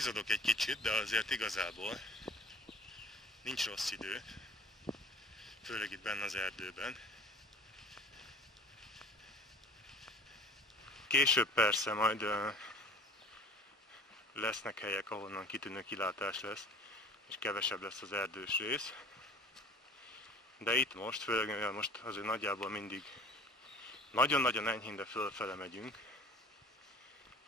Izadok egy kicsit, de azért igazából nincs rossz idő, főleg itt benne az erdőben. Később persze majd lesznek helyek, ahonnan kitűnő kilátás lesz, és kevesebb lesz az erdős rész. De itt most, főleg mivel most azért nagyjából mindig nagyon-nagyon enyhén, de fölfele megyünk,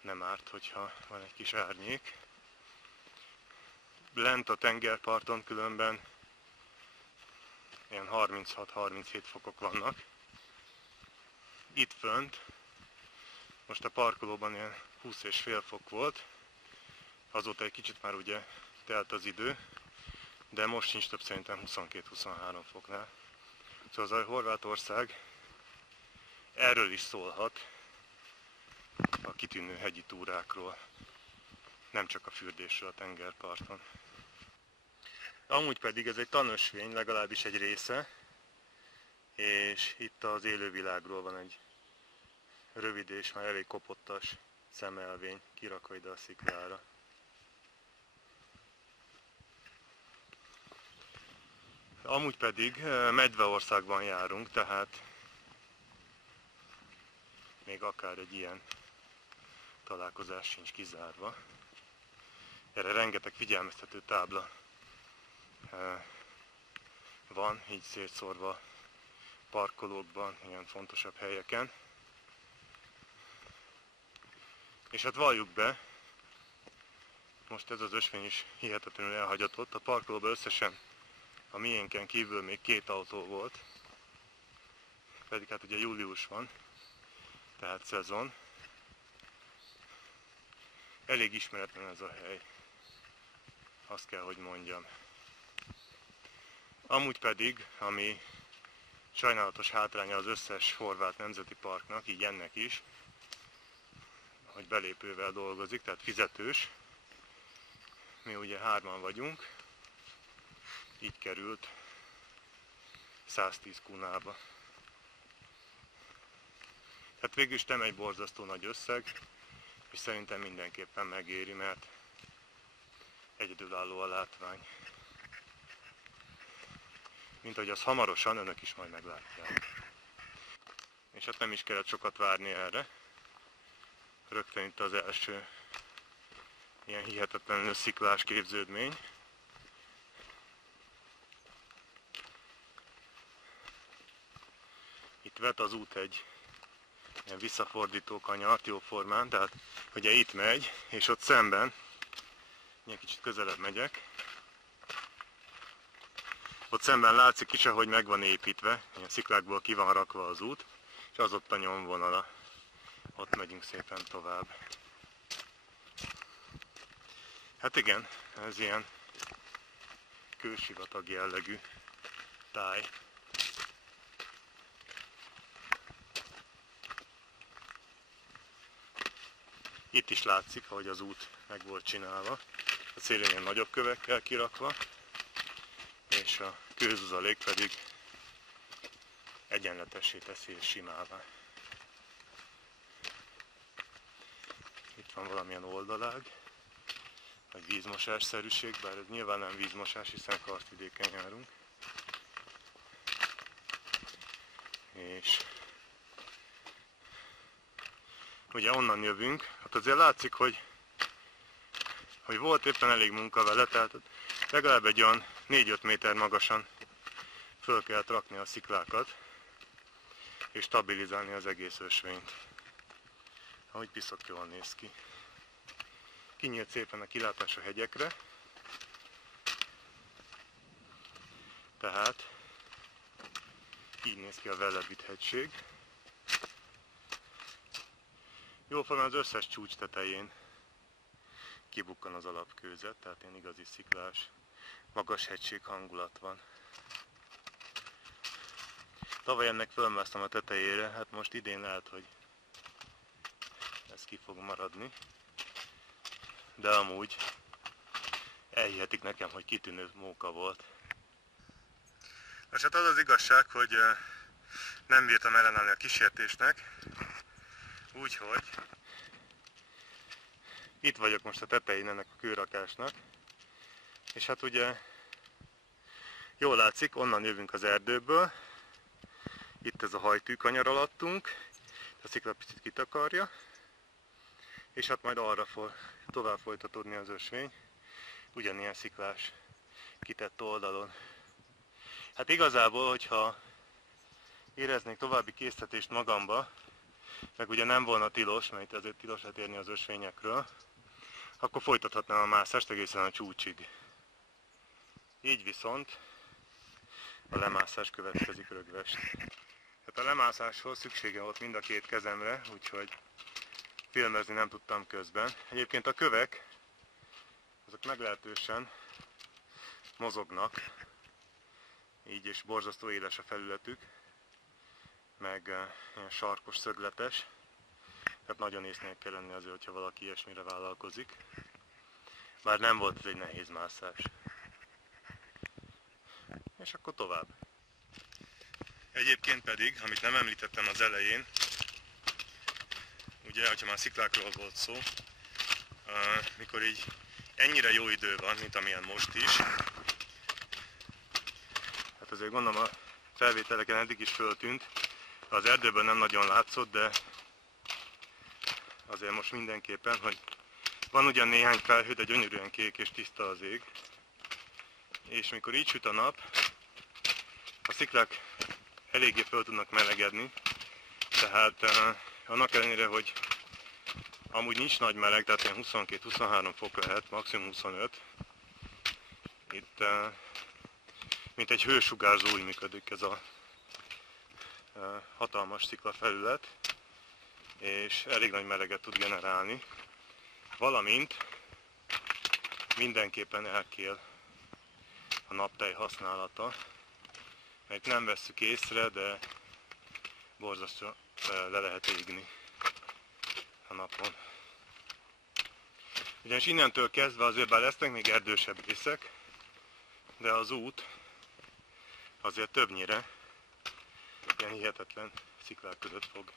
nem árt, hogyha van egy kis árnyék. Lent a tengerparton különben ilyen 36-37 fokok vannak. Itt fönt, most a parkolóban ilyen 20,5 fok volt, azóta egy kicsit már ugye telt az idő, de most sincs több szerintem 22-23 foknál. Szóval az Horvátország erről is szólhat, a kitűnő hegyi túrákról, nem csak a fürdésről a tengerparton. Amúgy pedig ez egy tanösvény, legalábbis egy része, és itt az élővilágról van egy rövid és már elég kopottas szemelvény kirakva ide a sziklára. Amúgy pedig Medveországban járunk, tehát még akár egy ilyen találkozás sincs kizárva. Erre rengeteg figyelmeztető tábla van, így szétszórva parkolókban, ilyen fontosabb helyeken. És hát valljuk be, most ez az ösvény is hihetetlenül elhagyatott. A parkolóban összesen a miénken kívül még 2 autó volt, pedig hát ugye július van, tehát szezon. Elég ismeretlen ez a hely, azt kell, hogy mondjam. Amúgy pedig, ami sajnálatos hátránya az összes horvát nemzeti parknak, így ennek is, hogy belépővel dolgozik, tehát fizetős. Mi ugye 3-an vagyunk, így került 110 kunába. Tehát végül is nem egy borzasztó nagy összeg, és szerintem mindenképpen megéri, mert egyedülálló a látvány. Mint ahogy az hamarosan önök is majd meglátják. És hát nem is kellett sokat várni erre. Rögtön itt az első ilyen hihetetlenül sziklás képződmény. Itt vet az út egy ilyen visszafordító kanyart jóformán, tehát ugye itt megy, és ott szemben, egy kicsit közelebb megyek, ott szemben látszik is, ahogy meg van építve, ilyen sziklákból ki van rakva az út, és az ott a nyomvonala. Ott megyünk szépen tovább. Hát igen, ez ilyen kősivatag jellegű táj. Itt is látszik, ahogy az út meg volt csinálva. A szélén ilyen nagyobb kövekkel kirakva, és a kőzuzalék pedig egyenletessé teszi és simává. Itt van valamilyen oldalág, vagy vízmosásszerűség, bár ez nyilván nem vízmosás, hiszen karstvidéken járunk. És ugye onnan jövünk, hát azért látszik, hogy volt éppen elég munka vele, tehát legalább egy olyan 4-5 méter magasan föl kell rakni a sziklákat, és stabilizálni az egész ösvényt. Ahogy piszok jól néz ki. Kinyílt szépen a kilátás a hegyekre, tehát így néz ki a Velebit hegység. Jóformán az összes csúcs tetején kibukkan az alapkőzet, tehát ilyen igazi sziklás, magas hegység hangulat van. Tavaly ennek fölmásztam a tetejére, hát most idén lehet, hogy ez ki fog maradni. De amúgy elhihetik nekem, hogy kitűnő móka volt. Most hát az az igazság, hogy nem bírtam ellenállni a kísértésnek, úgyhogy Itt vagyok most a tetején ennek a kőrakásnak, és hát ugye jól látszik, onnan jövünk az erdőből, itt ez a hajtűkanyar alattunk, a szikla picit kitakarja, és hát majd arra fog tovább folytatódni az ösvény, ugyanilyen sziklás kitett oldalon. Hát igazából, hogyha éreznék további késztetést magamba, meg ugye nem volna tilos, mert azért tilos letérni az ösvényekről, akkor folytathatnám a mászást egészen a csúcsig. Így viszont a lemászás következik rögvest. Hát a lemászáshoz szüksége volt mind a két kezemre, úgyhogy filmezni nem tudtam közben. Egyébként a kövek, azok meglehetősen mozognak, így és borzasztó éles a felületük, meg ilyen sarkos, szögletes, tehát nagyon észnél kell lenni azért, hogyha valaki ilyesmire vállalkozik. Bár nem volt ez egy nehéz mászás. És akkor tovább. Egyébként pedig, amit nem említettem az elején, ugye, hogyha már sziklákról volt szó, mikor így ennyire jó idő van, mint amilyen most is, hát azért gondolom a felvételeken eddig is föltűnt, az erdőben nem nagyon látszott, de azért most mindenképpen, hogy van ugyan néhány felhő, de gyönyörűen kék és tiszta az ég, és mikor így süt a nap, a sziklák eléggé föl tudnak melegedni, tehát annak ellenére, hogy amúgy nincs nagy meleg, tehát ilyen 22-23 fok lehet, maximum 25, itt mint egy hősugárzó úgy működik ez a hatalmas sziklafelület, és elég nagy meleget tud generálni, valamint mindenképpen elkél a naptej használata, mert nem vesszük észre, de borzasztóan le lehet égni a napon. Ugyanis innentől kezdve azért bár lesznek még erdősebb részek, de az út azért többnyire ilyen hihetetlen sziklák között fog,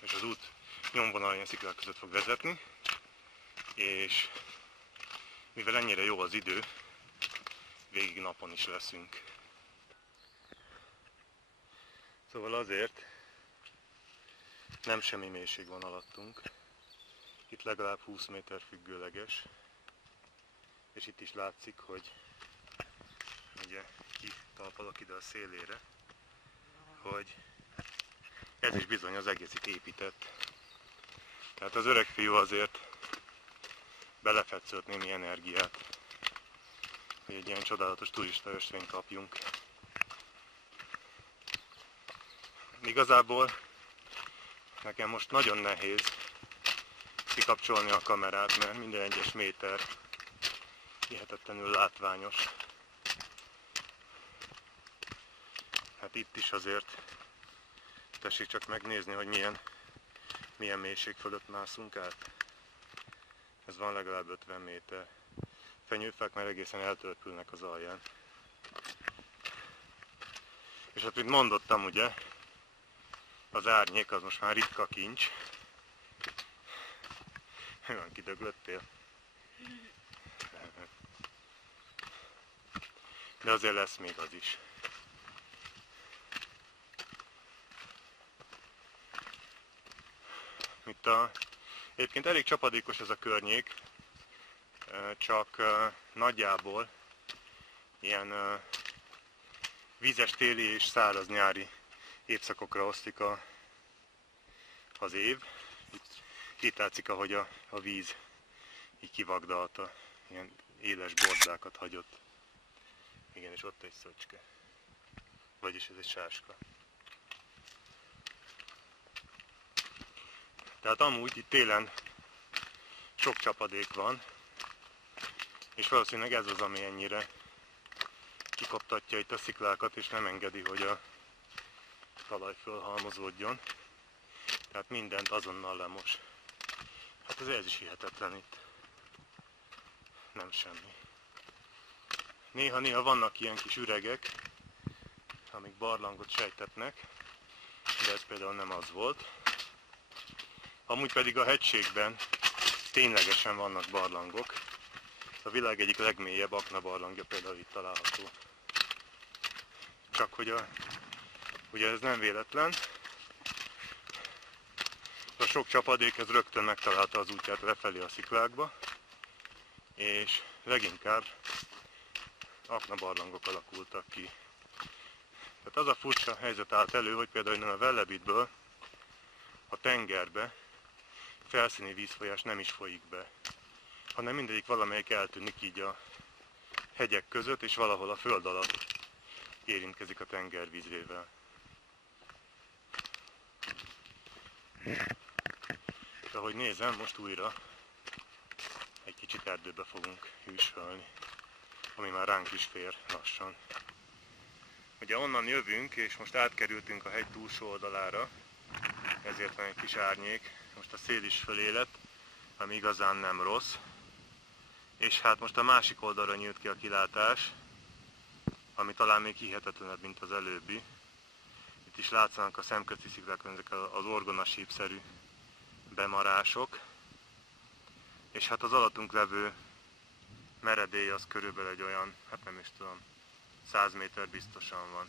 és az út nyomvonal ilyen sziklák között fog vezetni, és mivel ennyire jó az idő, végig napon is leszünk. Szóval azért nem semmi mélység van alattunk. Itt legalább 20 méter függőleges, és itt is látszik, hogy ugye kitalpalok ide a szélére, hogy ez is bizony az egész itt épített. Tehát az öreg fiú azért belefetszölt némi energiát, hogy egy ilyen csodálatos turista ösvényt kapjunk. Igazából nekem most nagyon nehéz kikapcsolni a kamerát, mert minden egyes méter hihetetlenül látványos. Hát itt is azért tessék csak megnézni, hogy milyen mélység fölött mászunk át. Ez van legalább 50 méter. Fenyőfák már egészen eltörpülnek az alján. És hát, mint mondottam, ugye, az árnyék az most már ritka kincs. Olyan kidöglöttél. De azért lesz még az is. Egyébként elég csapadékos ez a környék, csak nagyjából ilyen vízes téli és száraz nyári évszakokra osztik az év. Itt látszik, ahogy a víz így kivagdalta, ilyen éles bordákat hagyott. Igen, és ott egy szöcske. Vagyis ez egy sáska. Tehát amúgy itt télen sok csapadék van, és valószínűleg ez az, ami ennyire kikoptatja itt a sziklákat, és nem engedi, hogy a talaj fölhalmozódjon. Tehát mindent azonnal lemos. Hát ez is hihetetlen itt. Nem semmi. Néha-néha vannak ilyen kis üregek, amik barlangot sejtetnek, de ez például nem az volt. Amúgy pedig a hegységben ténylegesen vannak barlangok. A világ egyik legmélyebb aknabarlangja például itt található. Csak hogy ugye ez nem véletlen. A sok csapadék ez rögtön megtalálta az útját lefelé a sziklákba, és leginkább aknabarlangok alakultak ki. Tehát az a furcsa helyzet állt elő, hogy például a Velebitből a tengerbe felszíni vízfolyás nem is folyik be, hanem mindegyik valamelyik eltűnik így a hegyek között, és valahol a föld alatt érintkezik a tenger vízével. De ahogy nézem, most újra egy kicsit erdőbe fogunk hűsölni, ami már ránk is fér lassan. Ugye onnan jövünk, és most átkerültünk a hegy túlsó oldalára, ezért van egy kis árnyék. Most a szél is fölé lett, ami igazán nem rossz. És hát most a másik oldalra nyílt ki a kilátás, ami talán még hihetetlenebb, mint az előbbi. Itt is látszanak a szemközti sziklákon ezek az orgonasípszerű bemarások. És hát az alattunk levő meredély az körülbelül egy olyan, hát nem is tudom, 100 méter biztosan van.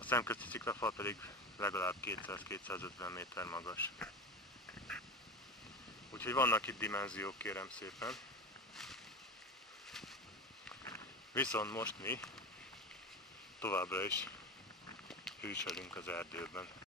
A szemközti sziklafal pedig legalább 200-250 méter magas. Úgyhogy vannak itt dimenziók, kérem szépen. Viszont most mi továbbra is hűsölünk az erdőben.